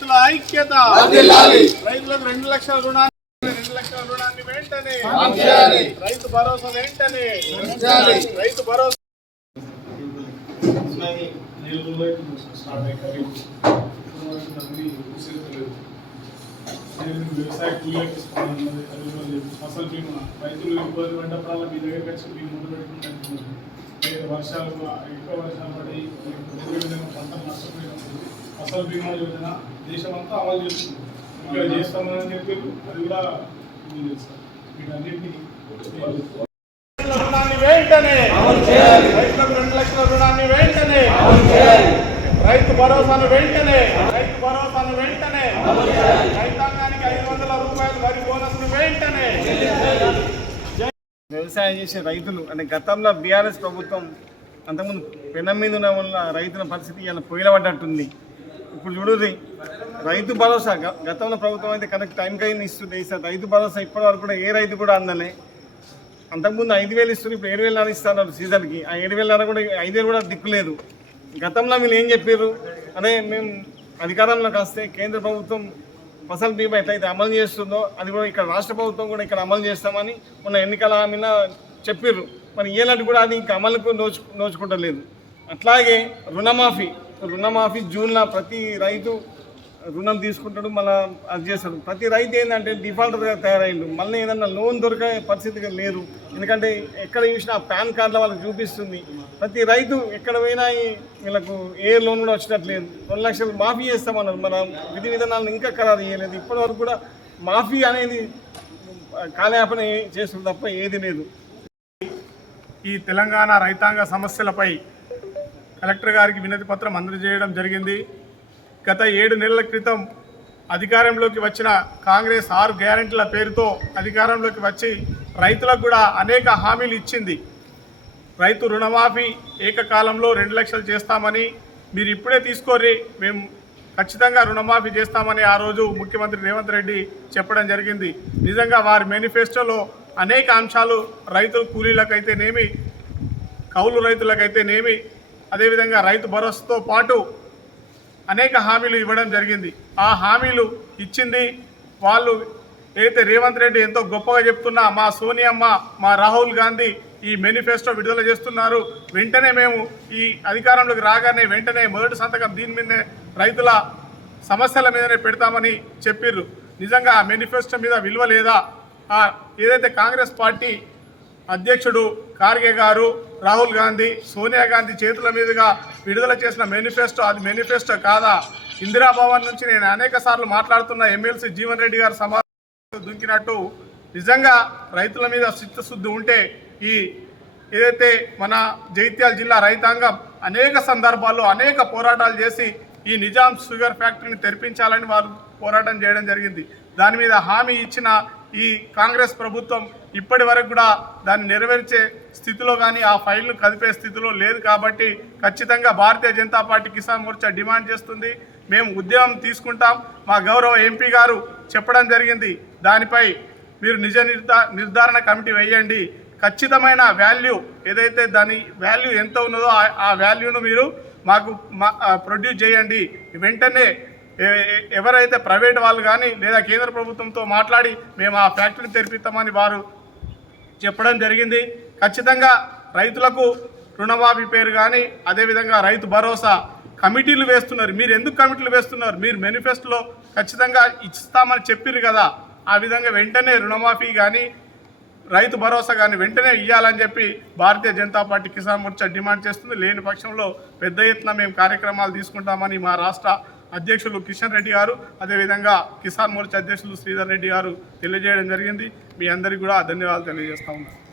రైతుల ఐక్యత. రైతులకు రెండు లక్షల రుణాన్ని రెండు లక్షల రుణాన్ని వెంటనే రైతు భరోసా వెంటనే రైతు భరోసా. వ్యవసాయ కూలీలకు ఫసల్ బీమా రైతులు ఇబ్బంది పడ్డప్పుడల్లా మీ దగ్గరికి వచ్చి మేము ముందు పెట్టుకుంటాం వర్షాలు ఎక్కువ వర్షాలు పడి విధంగా నష్టపోయినప్పుడు ఫసల్ బీమా యోజన దేశమంతా అమలు చేస్తుంది ఇక్కడ చేస్తామని చెప్పారు అది కూడా ఇది రుణాన్ని వెంటనే రైతులకు రెండు లక్షల రుణాన్ని వెంటనే రైతు భరోసాను వెంటనే రైతు భరోసాను వెంటనే రైతు ఐదు వందల రూపాయలు వరి బోనస్ వెంటనే వ్యవసాయం చేసే రైతులు అంటే గతంలో బీఆర్ఎస్ ప్రభుత్వం అంతకుముందు పెనం మీద ఉన్న వల్ల రైతుల పరిస్థితి ఇలా పొయ్యిలబడ్డట్టుంది. ఇప్పుడు చూడుది రైతు భరోసా గతంలో ప్రభుత్వం అయితే కరెక్ట్ టైంకి అయిన ఇస్తుంది సార్ రైతు భరోసా ఇప్పటి వరకు కూడా ఏ రైతు కూడా అందలే. అంతకుముందు ఐదు వేలు ఇస్తుంది ఇప్పుడు ఏడు వేలు ఇస్తున్నారు సీజన్కి. ఆ ఏడు వేలు కూడా ఐదు వేలు కూడా దిక్కులేదు. గతంలో మీరు ఏం చెప్పారు అదే మేము అధికారంలోకి వస్తే కేంద్ర ప్రభుత్వం ఫసల్ బీమా ఎట్లయితే అమలు చేస్తుందో అది కూడా ఇక్కడ రాష్ట్ర ప్రభుత్వం కూడా ఇక్కడ అమలు చేస్తామని మొన్న ఎన్నికల హామీన చెప్పారు మరి ఏనాటి కూడా అది ఇంకా అమలుకు నోచు నోచుకుంటలేదు. అట్లాగే రుణమాఫీ రుణమాఫీ జూన్లో ప్రతి రైతు రుణం తీసుకుంటాడు మళ్ళీ అది చేస్తాడు. ప్రతి రైతు ఏంటంటే డిఫాల్టర్గా తయారైండు. మళ్ళీ ఏదన్నా లోన్ దొరికే పరిస్థితి లేదు ఎందుకంటే ఎక్కడ చూసినా పాన్ కార్డుల వాళ్ళకి చూపిస్తుంది. ప్రతి రైతు ఎక్కడ పోయినా వీళ్ళకు ఏ లోన్ కూడా వచ్చినట్లేదు. రెండు లక్షలు మాఫీ చేస్తామన్నారు. మన విధి విధానాలను ఇంకా ఖరారు చేయలేదు. ఇప్పటి వరకు కూడా మాఫీ అనేది కాలయాపన చేస్తుంది తప్ప ఏది లేదు. ఈ తెలంగాణ రైతాంగ సమస్యలపై కలెక్టర్ గారికి వినతి పత్రం అందజేయడం జరిగింది. గత ఏడు నెలల క్రితం అధికారంలోకి వచ్చిన కాంగ్రెస్ ఆరు గ్యారెంటీల పేరుతో అధికారంలోకి వచ్చి రైతులకు కూడా అనేక హామీలు ఇచ్చింది. రైతు రుణమాఫీ ఏకకాలంలో రెండు లక్షలు చేస్తామని మీరు ఇప్పుడే తీసుకోర్రి మేము ఖచ్చితంగా రుణమాఫీ చేస్తామని ఆ రోజు ముఖ్యమంత్రి రేవంత్ రెడ్డి చెప్పడం జరిగింది. నిజంగా వారి మేనిఫెస్టోలో అనేక అంశాలు రైతులు కూలీలకైతేనేమి కౌలు రైతులకైతేనేమి అదేవిధంగా రైతు భరోసాతో పాటు అనేక హామీలు ఇవ్వడం జరిగింది. ఆ హామీలు ఇచ్చింది వాళ్ళు ఏదైతే రేవంత్ రెడ్డి ఎంతో గొప్పగా చెప్తున్నా మా సోనియమ్మ మా రాహుల్ గాంధీ ఈ మేనిఫెస్టో విడుదల చేస్తున్నారు. వెంటనే మేము ఈ అధికారంలోకి రాగానే వెంటనే మొదటి సంతకం దీని మీదనే రైతుల సమస్యల మీదనే పెడతామని చెప్పిర్రు. నిజంగా ఆ మేనిఫెస్టో మీద విలువ లేదా? ఏదైతే కాంగ్రెస్ పార్టీ అధ్యక్షుడు ఖార్గే గారు రాహుల్ గాంధీ సోనియా గాంధీ చేతుల మీదుగా విడుదల చేసిన మేనిఫెస్టో అది మేనిఫెస్టో కాదా? ఇందిరాభవన్ నుంచి నేను అనేక సార్లు మాట్లాడుతున్న ఎమ్మెల్సీ జీవన్ రెడ్డి గారు సమావేశం దుంకినట్టు నిజంగా రైతుల మీద చిత్తశుద్ధి ఉంటే ఈ ఏదైతే మన జగిత్యాల జిల్లా రైతాంగం అనేక సందర్భాల్లో అనేక పోరాటాలు చేసి ఈ నిజాం షుగర్ ఫ్యాక్టరీని తెరిపించాలని వారు పోరాటం చేయడం జరిగింది. దాని మీద హామీ ఇచ్చిన ఈ కాంగ్రెస్ ప్రభుత్వం ఇప్పటి వరకు కూడా దాన్ని నెరవేర్చే స్థితిలో కానీ ఆ ఫైల్ను కదిపే స్థితిలో లేదు కాబట్టి ఖచ్చితంగా భారతీయ జనతా పార్టీ కిసాన్ మోర్చా డిమాండ్ చేస్తుంది. మేము ఉద్యమం తీసుకుంటాం. మా గౌరవ ఎంపీ గారు చెప్పడం జరిగింది. దానిపై మీరు నిజ నిర్ధా నిర్ధారణ కమిటీ వేయండి. ఖచ్చితమైన వాల్యూ ఏదైతే దాని వాల్యూ ఎంత ఉన్నదో ఆ- వాల్యూను మీరు మాకు మా ప్రొడ్యూస్ చేయండి. వెంటనే ఎవరైతే ప్రైవేట్ వాళ్ళు కానీ లేదా కేంద్ర ప్రభుత్వంతో మాట్లాడి మేము ఆ ఫ్యాక్టరీ తెరిపిస్తామని వారు చెప్పడం జరిగింది. ఖచ్చితంగా రైతులకు రుణమాఫీ పేరు కానీ అదేవిధంగా రైతు భరోసా కమిటీలు వేస్తున్నారు. మీరు ఎందుకు కమిటీలు వేస్తున్నారు? మీరు మేనిఫెస్టోలో ఖచ్చితంగా ఇస్తామని చెప్పిర్రు కదా. ఆ విధంగా వెంటనే రుణమాఫీ కానీ రైతు భరోసా కానీ వెంటనే ఇవ్వాలని చెప్పి భారతీయ జనతా పార్టీ కిసాన్ మోర్చా డిమాండ్ చేస్తుంది. లేని పక్షంలో పెద్ద ఎత్తున మేము కార్యక్రమాలు తీసుకుంటామని మా రాష్ట్ర అధ్యక్షులు కిషన్ రెడ్డి గారు అదేవిధంగా కిసాన్ మోర్చా అధ్యక్షులు శ్రీధర్ రెడ్డి గారు తెలియజేయడం జరిగింది. మీ అందరికీ కూడా ధన్యవాదాలు తెలియజేస్తా ఉన్నాను